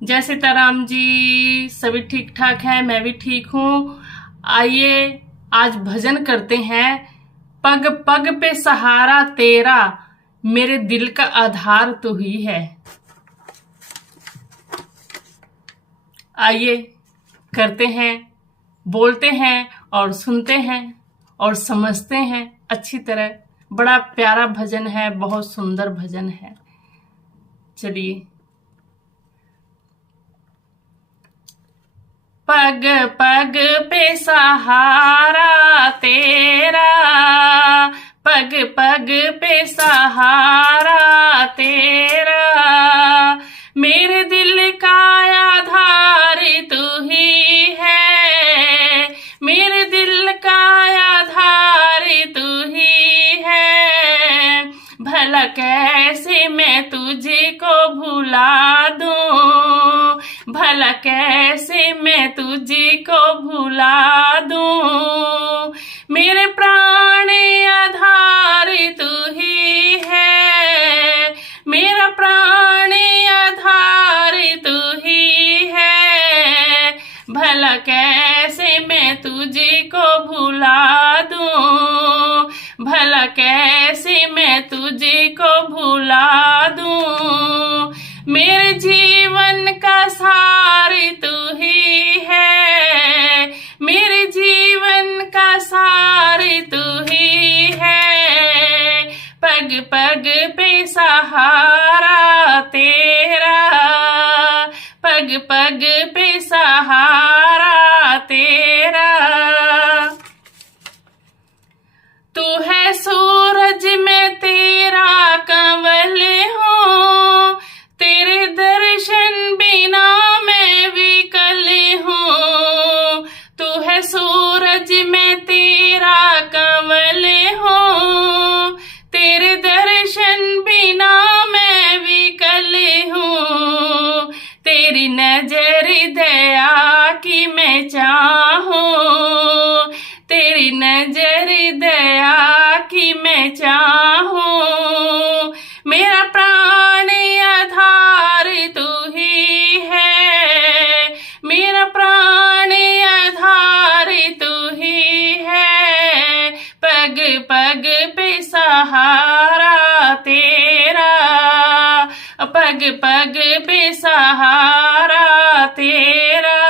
जय सीताराम जी। सभी ठीक ठाक है, मैं भी ठीक हूँ। आइए आज भजन करते हैं। पग पग पे सहारा तेरा, मेरे दिल का आधार तू ही है। आइए करते हैं, बोलते हैं और सुनते हैं और समझते हैं अच्छी तरह। बड़ा प्यारा भजन है, बहुत सुंदर भजन है। चलिए। पग पग पे सहारा तेरा, पग पग पे सहारा तेरा, मेरे दिल का आधार तू ही है, मेरे दिल का आधार तू ही है। भला कैसे मैं तुझको भुला दूं, भला कैसे मैं तुझको भुला दूं। मेरे प्राण आधार तू ही है, मेरा प्राण आधार तू ही है। भला कैसे मैं तुझको भुला दूं, भला कैसे मैं तुझको भुला दूं। मेरे जीवन का सार तू ही है, मेरे जीवन का सार तू ही है। पग पग पे सहारा तेरा, पग पग पे सहारा तेरा। तू है सूरज में तेरा कंवल हूँ, तेरे दर्शन बिना मैं विकल हूँ। तू है सूरज में तेरा कंवल हूँ, तेरे दर्शन बिना मैं विकल हूँ। तेरी नजर दया की मैं चाहूँ, तेरी नजर दया की मैं चाहूँ। मेरा प्राण आधार तू ही है, मेरा प्राण आधार तू ही है। पग पग पे सहारा तेरा, पग पग पे सहारा तेरा,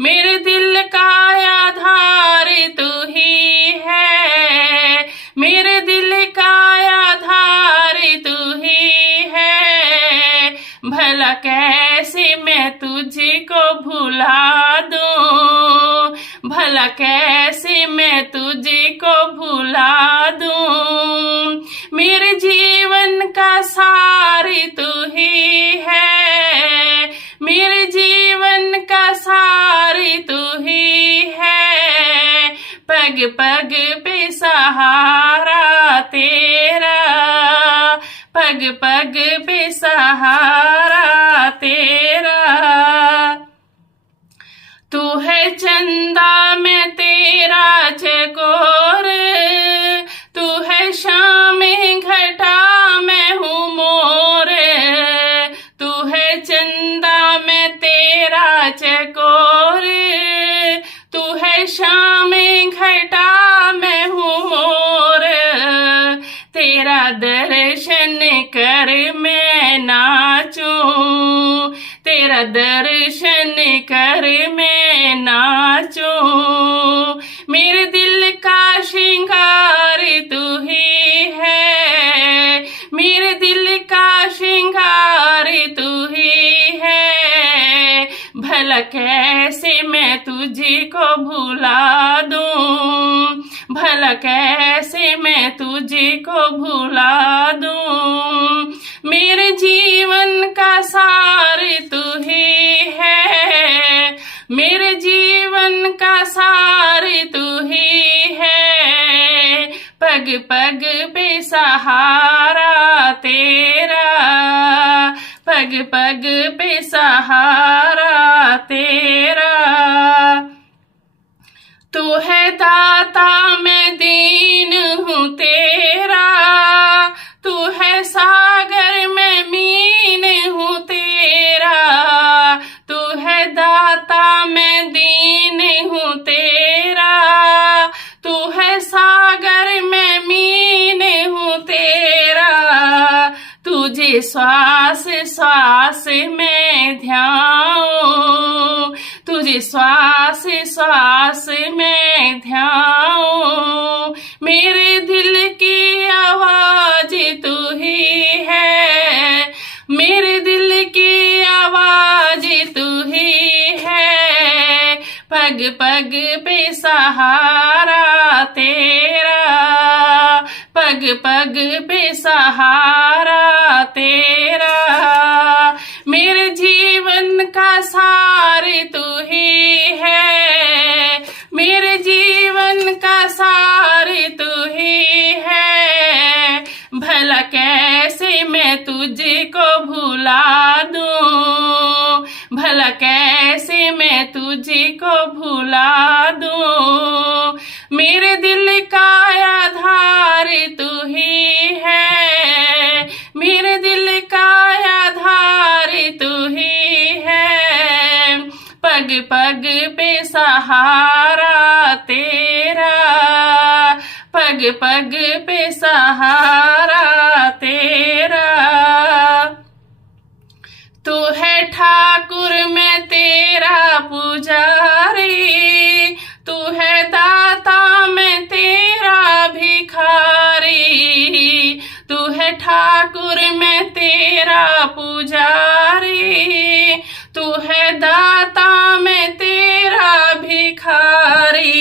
मेरे दिल का आधार तू ही है, मेरे दिल का आधार तू ही है। भला कैसे मैं तुझको भुला दूं, भला कैसे मैं तुझको भुला दूं। मेरे जीवन का सार तू ही है, मेरे जीवन का सार तू ही है। पग पग पे सहारा तेरा, पग पग पे सहारा तेरा। तू है चंदा मैं तेरा चकोर, तू है शाम घटा मैं हूँ मोर। तू है चंदा मैं तेरा चकोर, तू है शाम घटा मैं हूँ मोर। तेरा दर्शन कर मैं नाचूं, तेरा दर्शन कर मैं नाचूं। मेरे दिल का श्रृंगार तू ही है, मेरे दिल का श्रृंगार तू ही है। भला कैसे मैं तुझको भुला दूं, भला कैसे मैं तुझको भुला दूं। मेरे जीवन का सार तू ही है, मेरे जीवन का सार तू ही है। पग पग पे सहारा तेरा, पग पग पे सहारा तेरा। तू है दाता मैं दीन हूँ तेरा, तू है सागर मैं मीन हूँ तेरा। श्वास श्वास में ध्यान, तुझे श्वास श्वास में ध्यान। मेरे दिल की आवाज तू ही है, मेरे दिल की आवाज तू ही है। पग पग पे सहारा तेरा, पग पग पे सहारा तेरा। मेरे जीवन का सार तू ही है, मेरे जीवन का सार तू ही है। भला कैसे मैं तुझको भुला दूं, भला कैसे मैं तुझको भुला दूं। मेरे दिल का आधार तू ही है, मेरे दिल का आधार तू ही है। पग पग पे सहारा तेरा, पग पग पे सहारा तेरा। तू है ठाकुर मैं तेरा पुजारी, तू है दाता मैं तेरा भिखारी। तू है ठाकुर मैं तेरा पुजारी, तू है दाता मैं तेरा भिखारी।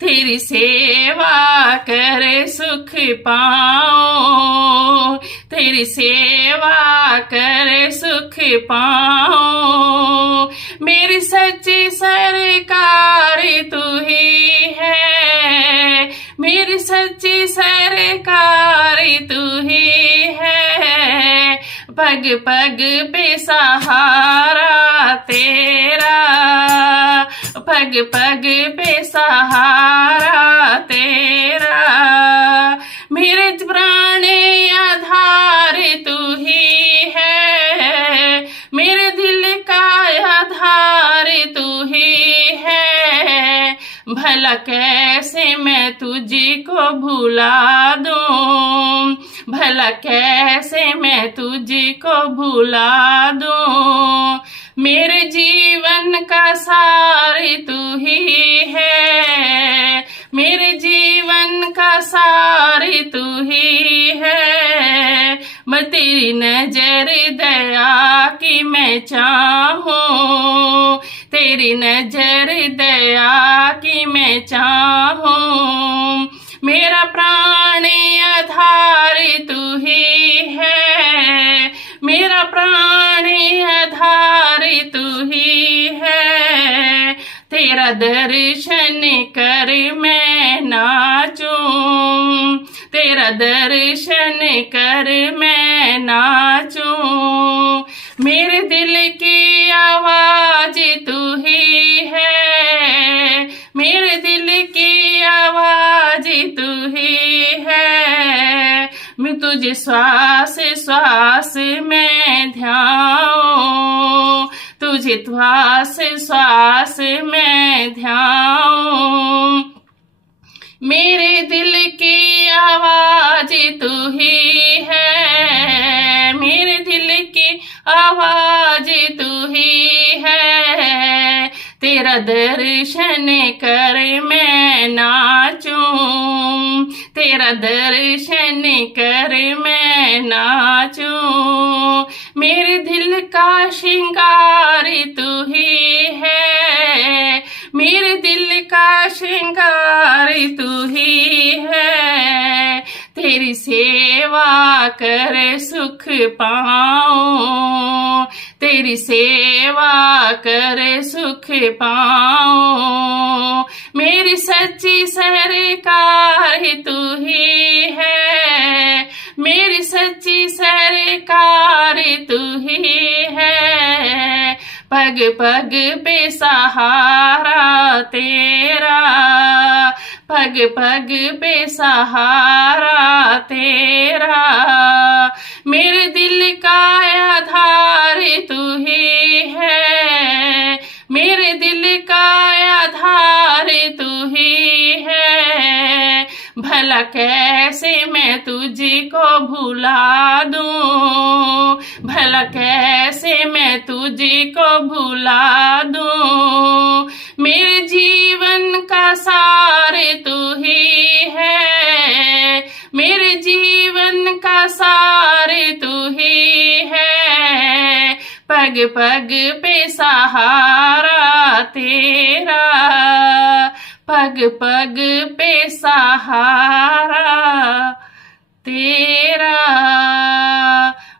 तेरी सेवा कर सुख पाऊं, तेरी सेवा कर सुख पाऊं। मेरी सच्ची सरकार तू ही है, मेरी सच्ची सरकार तू ही है। पग पग पे सहारा तेरा, पग पग पे सहारा तेरा। मेरे प्राण आधार तू ही है, मेरे दिल का आधार तू ही है। भला कैसे मैं तुझको भुला दूं, भला कैसे मैं तुझको भुला दूं। मेरे जीवन का सार तू ही है, मेरे जीवन का सार तू ही है। मैं तेरी नजर दया की मैं चाहूं, तेरी नजर दया की मैं चाहूं। मेरा प्राण आधार तू ही है, मेरा प्राण आधार तू ही है। तेरा दर्शन कर मैं नाचूं, तेरा दर्शन कर मैं नाचूं। मेरे दिल की आवाज तू ही है, मेरे दिल की आवाज तू ही है। मैं तुझे श्वास श्वास में ध्यान, तुझे श्वास श्वास में ध्यान। मेरे दिल की आवाज तू ही है, मेरे दिल की आवाज तू ही है। तेरा दर्शन कर मैं नाचूं, तेरा दर्शन कर मैं नाचूं। मेरे दिल का श्रृंगार तू ही है, मेरे दिल का श्रृंगार तू ही है। तेरी सेवा कर सुख पाऊं, तेरी सेवा कर सुख पाऊं। मेरी सच्ची सरकार तू ही है, मेरी सच्ची सरकार तू ही है। पग पग पे सहारा तेरा, पग पग पे सहारा तेरा। मेरे दिल का आधार तू ही है, मेरे दिल का आधार तू ही है। भला कैसे मैं तुझको भुला दूं, भला कैसे मैं तुझको भुला दूं। मेरे जीवन का सार तू ही है, मेरे जीवन का सार तू ही है, पग पग पे सहारा तेरा, पग पग पे सहारा तेरा।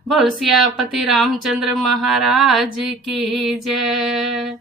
बोल सियापति रामचंद्र महाराज की जय।